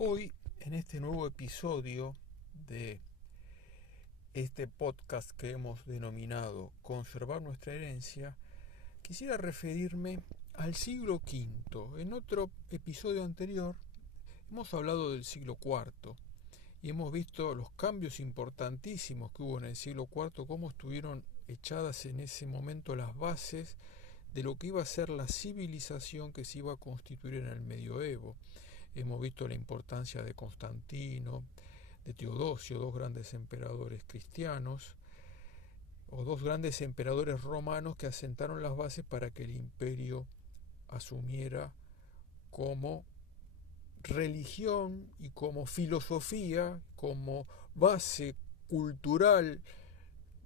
Hoy, en este nuevo episodio de este podcast que hemos denominado Conservar nuestra herencia, quisiera referirme al siglo V. En otro episodio anterior hemos hablado del siglo IV y hemos visto los cambios importantísimos que hubo en el siglo IV, cómo estuvieron echadas en ese momento las bases de lo que iba a ser la civilización que se iba a constituir en el medioevo. Hemos visto la importancia de Constantino, de Teodosio, dos grandes emperadores cristianos, o dos grandes emperadores romanos que asentaron las bases para que el imperio asumiera como religión y como filosofía, como base cultural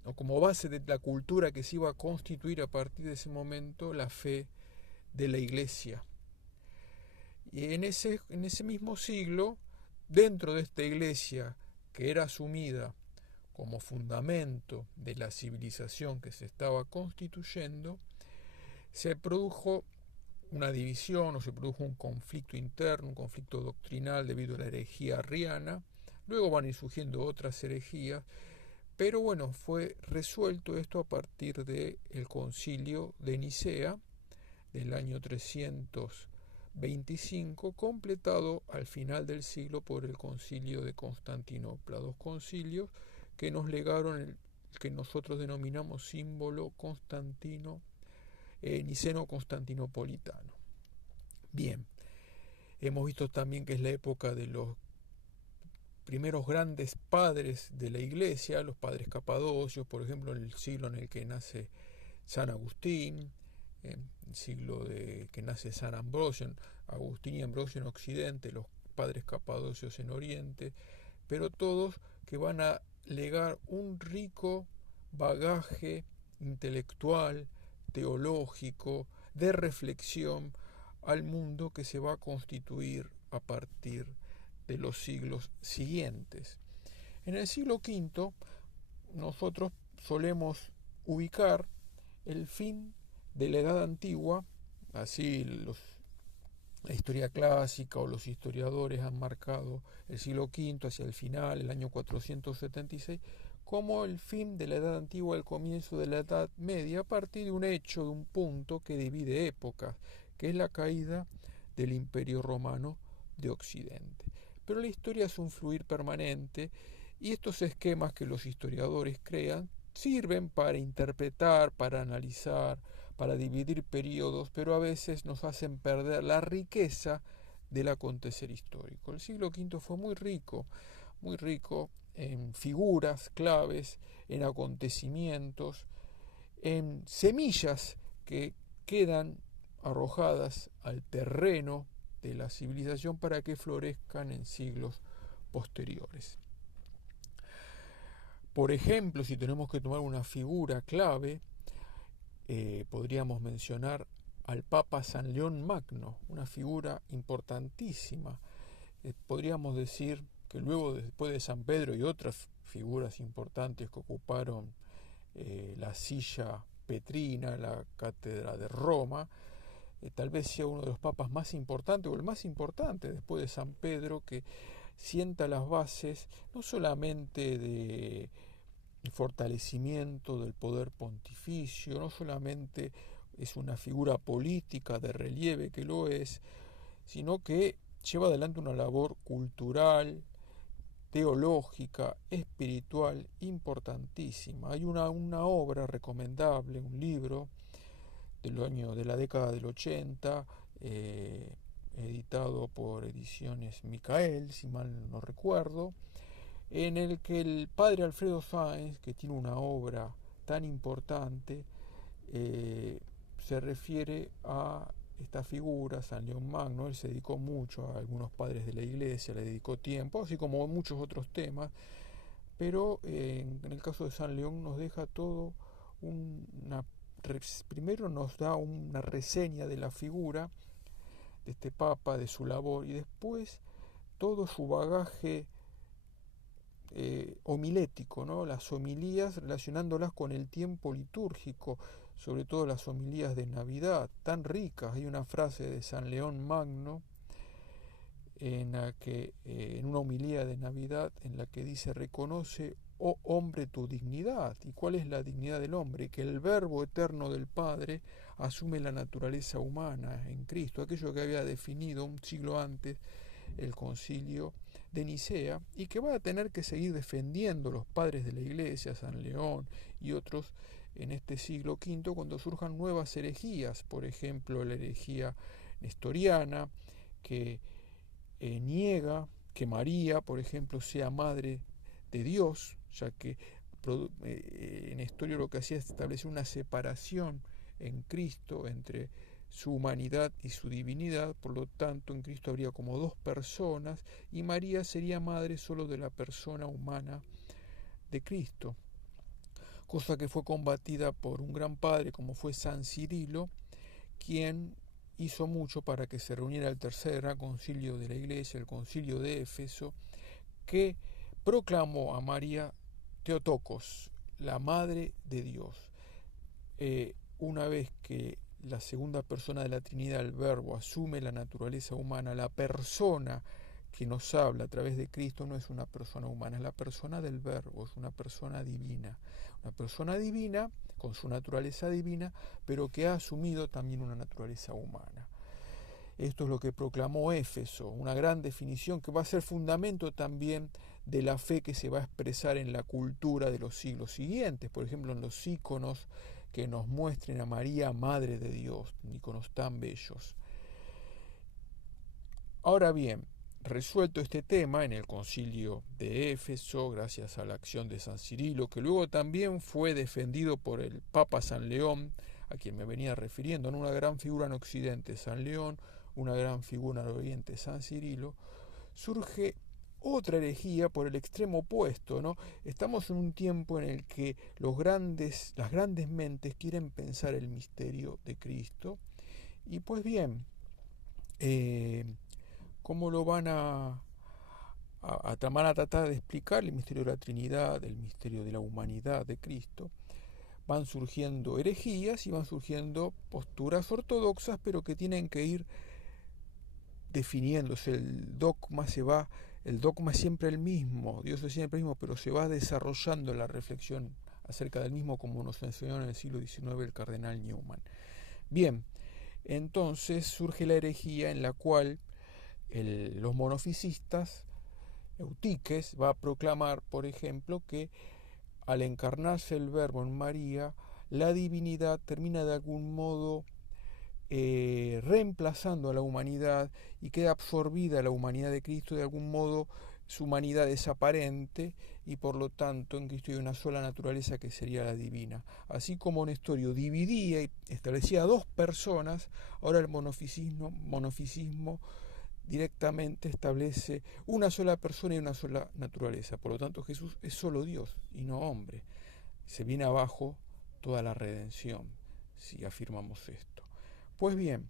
o como base de la cultura que se iba a constituir a partir de ese momento la fe de la Iglesia. Y en ese mismo siglo, dentro de esta iglesia que era asumida como fundamento de la civilización que se estaba constituyendo, se produjo una división o se produjo un conflicto interno, un conflicto doctrinal debido a la herejía arriana. Luego van a ir surgiendo otras herejías, pero bueno, fue resuelto esto a partir del concilio de Nicea del año 325, completado al final del siglo por el concilio de Constantinopla. Dos concilios que nos legaron el que nosotros denominamos símbolo niceno-constantinopolitano. Bien, hemos visto también que es la época de los primeros grandes padres de la iglesia, los padres capadocios, por ejemplo, en el siglo en el que nace San Agustín, el siglo de que nace San Ambrosio, Agustín y Ambrosio en Occidente, los padres capadocios en Oriente, pero todos que van a legar un rico bagaje intelectual, teológico, de reflexión al mundo que se va a constituir a partir de los siglos siguientes. En el siglo V nosotros solemos ubicar el fin de la Edad Antigua, así la historia clásica o los historiadores han marcado el siglo V hacia el final, el año 476, como el fin de la Edad Antigua, el comienzo de la Edad Media, a partir de un hecho, de un punto que divide épocas, que es la caída del Imperio Romano de Occidente. Pero la historia es un fluir permanente y estos esquemas que los historiadores crean sirven para interpretar, para analizar, para dividir periodos, pero a veces nos hacen perder la riqueza del acontecer histórico. El siglo V fue muy rico en figuras claves, en acontecimientos, en semillas que quedan arrojadas al terreno de la civilización para que florezcan en siglos posteriores. Por ejemplo, si tenemos que tomar una figura clave, podríamos mencionar al Papa San León Magno, una figura importantísima. Podríamos decir que luego, después de San Pedro y otras figuras importantes que ocuparon la silla petrina, la cátedra de Roma, tal vez sea uno de los papas más importantes, o el más importante después de San Pedro, que sienta las bases no solamente de fortalecimiento del poder pontificio, no solamente es una figura política de relieve, que lo es, sino que lleva adelante una labor cultural, teológica, espiritual importantísima. Hay una obra recomendable, un libro de la década del 80, editado por Ediciones Micael, si mal no recuerdo, en el que el padre Alfredo Sáenz, que tiene una obra tan importante, se refiere a esta figura, San León Magno. Él se dedicó mucho a algunos padres de la iglesia, le dedicó tiempo, así como muchos otros temas, pero en el caso de San León nos deja todo primero nos da una reseña de la figura de este papa, de su labor, y después todo su bagaje homilético, ¿no? Las homilías relacionándolas con el tiempo litúrgico, sobre todo las homilías de Navidad, tan ricas. Hay una frase de San León Magno en una homilía de Navidad en la que dice: reconoce, oh hombre, tu dignidad. ¿Y cuál es la dignidad del hombre? Que el Verbo eterno del Padre asume la naturaleza humana en Cristo, aquello que había definido un siglo antes el concilio de Nicea, y que va a tener que seguir defendiendo los padres de la Iglesia, San León y otros, en este siglo V, cuando surjan nuevas herejías, por ejemplo la herejía nestoriana, que niega que María, por ejemplo, sea madre de Dios, ya que Nestorio lo que hacía es establecer una separación en Cristo entre su humanidad y su divinidad. Por lo tanto, en Cristo habría como dos personas, y María sería madre solo de la persona humana de Cristo, cosa que fue combatida por un gran padre como fue San Cirilo, quien hizo mucho para que se reuniera el tercer gran concilio de la Iglesia, el concilio de Éfeso, que proclamó a María Theotokos, la Madre de Dios. Una vez que la segunda persona de la Trinidad, el Verbo, asume la naturaleza humana, la persona que nos habla a través de Cristo no es una persona humana, es la persona del Verbo, es una persona divina con su naturaleza divina, pero que ha asumido también una naturaleza humana. Esto es lo que proclamó Éfeso, una gran definición que va a ser fundamento también de la fe que se va a expresar en la cultura de los siglos siguientes, por ejemplo en los íconos que nos muestren a María, Madre de Dios, íconos tan bellos. Ahora bien, resuelto este tema en el concilio de Éfeso, gracias a la acción de San Cirilo, que luego también fue defendido por el Papa San León, a quien me venía refiriendo, en una gran figura en Occidente San León, una gran figura en Oriente San Cirilo, surge otra herejía por el extremo opuesto, ¿no? Estamos en un tiempo en el que las grandes mentes quieren pensar el misterio de Cristo, y pues bien, ¿cómo lo van a tratar de explicar el misterio de la Trinidad, el misterio de la humanidad de Cristo? Van surgiendo herejías y van surgiendo posturas ortodoxas, pero que tienen que ir definiéndose. El dogma es siempre el mismo, Dios es siempre el mismo, pero se va desarrollando la reflexión acerca del mismo, como nos enseñó en el siglo XIX el cardenal Newman. Bien, entonces surge la herejía en la cual los monofisistas, Eutiques, va a proclamar, por ejemplo, que al encarnarse el Verbo en María, la divinidad termina de algún modo reemplazando a la humanidad y queda absorbida la humanidad de Cristo. De algún modo su humanidad es aparente y por lo tanto en Cristo hay una sola naturaleza que sería la divina. Así como Nestorio dividía y establecía dos personas, ahora el monofisismo directamente establece una sola persona y una sola naturaleza. Por lo tanto, Jesús es solo Dios y no hombre. Se viene abajo toda la redención si afirmamos esto. Pues bien,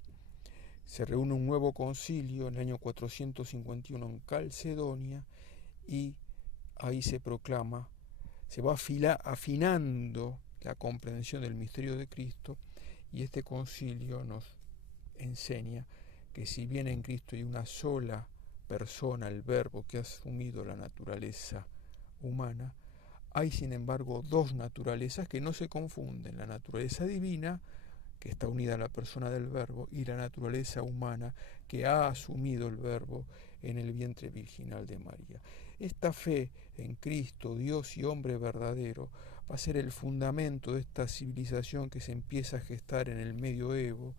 se reúne un nuevo concilio en el año 451 en Calcedonia, y ahí se proclama, se va afinando la comprensión del misterio de Cristo, y este concilio nos enseña que si bien en Cristo hay una sola persona, el Verbo, que ha asumido la naturaleza humana, hay sin embargo dos naturalezas que no se confunden: la naturaleza divina, que está unida a la persona del Verbo, y la naturaleza humana, que ha asumido el Verbo en el vientre virginal de María. Esta fe en Cristo, Dios y hombre verdadero, va a ser el fundamento de esta civilización que se empieza a gestar en el medioevo,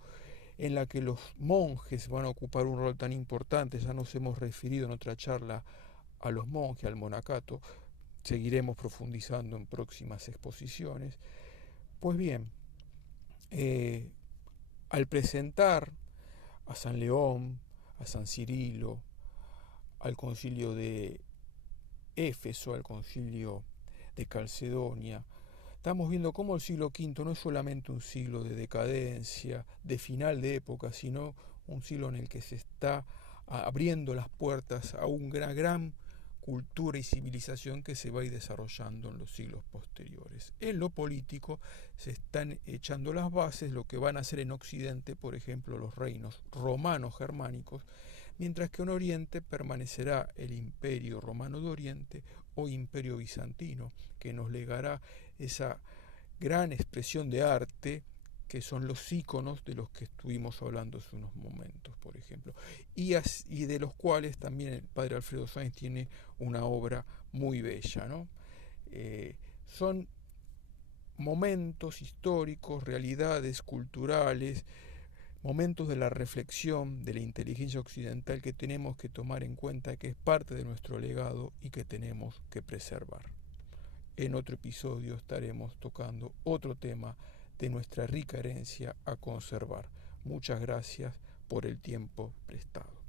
en la que los monjes van a ocupar un rol tan importante. Ya nos hemos referido en otra charla a los monjes, al monacato, seguiremos profundizando en próximas exposiciones. Pues bien, al presentar a San León, a San Cirilo, al concilio de Éfeso, al concilio de Calcedonia, estamos viendo cómo el siglo V no es solamente un siglo de decadencia, de final de época, sino un siglo en el que se está abriendo las puertas a una gran cultura y civilización que se va a ir desarrollando en los siglos posteriores. En lo político se están echando las bases, lo que van a hacer en Occidente, por ejemplo, los reinos romanos germánicos, mientras que en Oriente permanecerá el Imperio Romano de Oriente o Imperio Bizantino, que nos legará esa gran expresión de arte que son los íconos de los que estuvimos hablando hace unos momentos, por ejemplo, y de los cuales también el padre Alfredo Sáenz tiene una obra muy bella, ¿no? Son momentos históricos, realidades culturales, momentos de la reflexión de la inteligencia occidental que tenemos que tomar en cuenta, que es parte de nuestro legado y que tenemos que preservar. En otro episodio estaremos tocando otro tema de nuestra rica herencia a conservar. Muchas gracias por el tiempo prestado.